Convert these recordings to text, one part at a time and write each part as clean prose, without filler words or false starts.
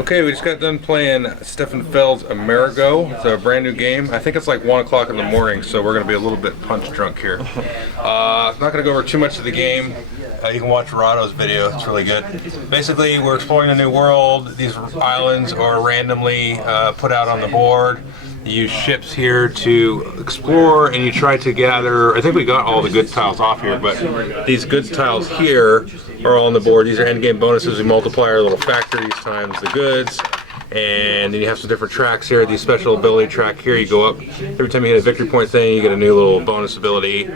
Okay, we just got done playing Stefan Feld's Amerigo. It's a brand new game. I think it's like 1 o'clock in the morning, so we're going to be a little bit punch drunk here. I'm not going to go over too much of the game. You can watch Rado's video, it's really good. Basically, we're exploring a new world. These islands are randomly put out on the board. You use ships here to explore, and you try to gather. I think we got all the good tiles off here, but these good tiles here are all on the board. These are endgame bonuses. We multiply our little factories times the goods, and then you have some different tracks here. These special ability track here, you go up every time you hit a victory point thing, you get a new little bonus ability.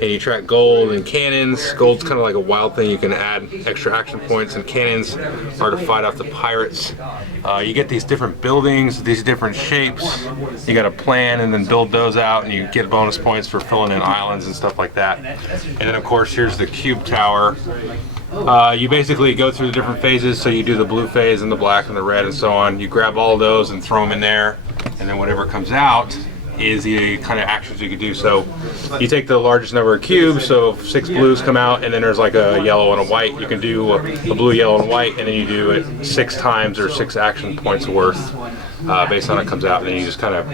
And you track gold and cannons. Gold's kind of like a wild thing. You can add extra action points, and cannons are to fight off the pirates. You get these different buildings, these different shapes. You got to plan and then build those out, and you get bonus points for filling in islands and stuff like that. And then of course here's the cube tower. You basically go through the different phases, so you do the blue phase and the black and the red and so on. You grab all of those and throw them in there, and then whatever comes out is the kind of actions you can do. So you take the largest number of cubes, so if 6 blues come out and then there's like a yellow and a white, you can do a blue, yellow, and white, and then you do it 6 times or 6 action points worth based on it comes out, and then you just kind of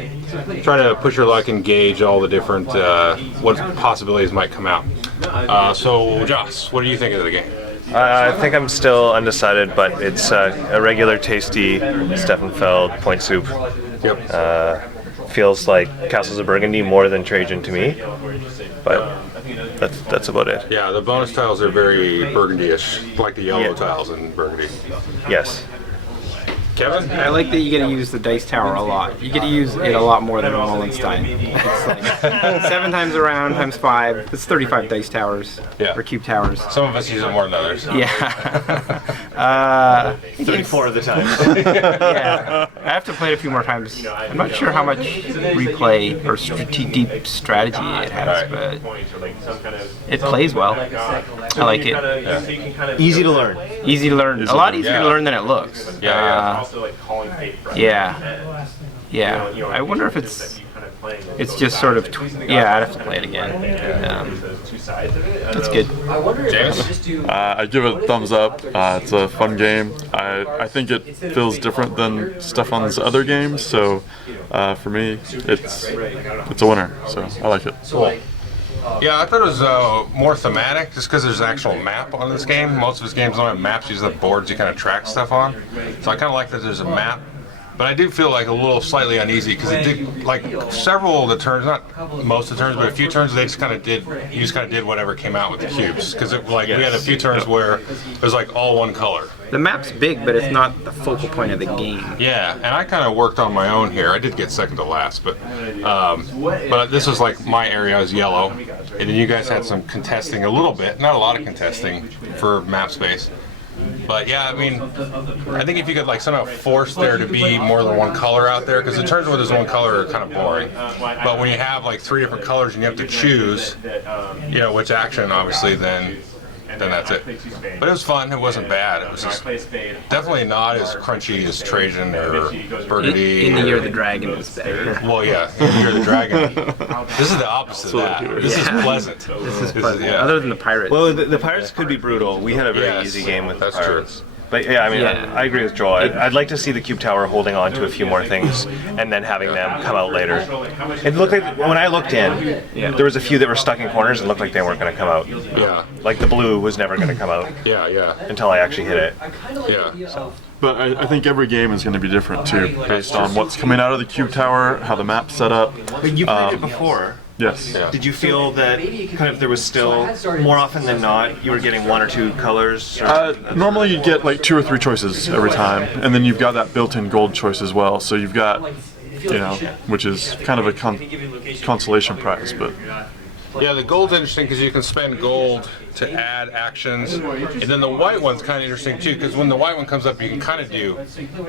try to push your luck and gauge all the different what possibilities might come out. So Joss, what do you think of the game? I think I'm still undecided, but it's a regular tasty Stefan Feld point soup. Yep. Feels like Castles of Burgundy more than Trajan to me, but that's about it. Yeah, the bonus tiles are very Burgundy-ish, like the yellow tiles in Burgundy. Yes. Kevin? I like that you get to use the dice tower a lot. You get to use it a lot more than Wallenstein. It's like 7 times around times 5. It's 35 dice towers, or cube towers. Some of us use it more than others. Yeah. 34 of the time. Yeah. I have to play it a few more times. I'm not sure how much replay or deep strategy it has, but it plays well. I like it. Yeah. Easy to learn. Easy to learn. A lot easier to learn than it looks. Yeah. I wonder if it's just sort of I'd have to play it again. That's good. James? I give it a thumbs up. It's a fun game. I think it feels different than Stefan's other games, so for me it's a winner, so I like it. Cool. Yeah, I thought it was more thematic, just because there's an actual map on this game. Most of his games don't have maps, you just have boards you kind of track stuff on. So I kind of like that there's a map. But I do feel like a little slightly uneasy, because it did, like, several of the turns, not most of the turns, but a few turns, they just kind of did, you just kind of did whatever came out with the cubes. Because we had a few turns where it was like all one color. The map's big, but it's not the focal point of the game. Yeah, and I kind of worked on my own here. I did get second to last, but this was like my area is yellow, and then you guys had some contesting a little bit, not a lot of contesting for map space. But yeah, I mean, I think if you could like somehow force there to be more than one color out there, because the turns where there's one color are kind of boring. But when you have like 3 different colors and you have to choose, which action, obviously, then that's it. But it was fun. It wasn't bad. It was just definitely not as crunchy as Trajan or Burgundy. In the Year of the Dragon is better. Well, yeah, in the Year of the Dragon. This is the opposite of that. This is pleasant. This is pleasant. Other than the Pirates. Well, the Pirates could be brutal. We had a very easy game with the Pirates. True. But yeah, I mean, I agree with Joel. I'd like to see the cube tower holding on to a few more things and then having them come out later. It looked like, when I looked in, there was a few that were stuck in corners and looked like they weren't going to come out. Yeah. Like the blue was never going to come out. Yeah. Until I actually hit it. Yeah. So. But I think every game is going to be different too, based on what's coming out of the cube tower, how the map's set up. But you played it before. Yes. Yeah. Did you feel that kind of there was still, more often than not, you were getting 1 or 2 colors? Normally you get like 2 or 3 choices every time, and then you've got that built-in gold choice as well. So you've got, which is kind of a consolation prize, but. Yeah, the gold's interesting because you can spend gold to add actions, and then the white one's kind of interesting too, because when the white one comes up, you can kind of do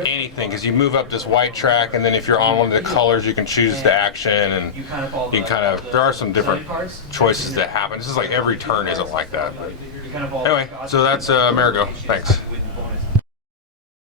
anything, because you move up this white track, and then if you're on one of the colors, you can choose the action, and you can kind of, there are some different choices that happen. This is like every turn isn't like that. But anyway, so that's Amerigo. Thanks.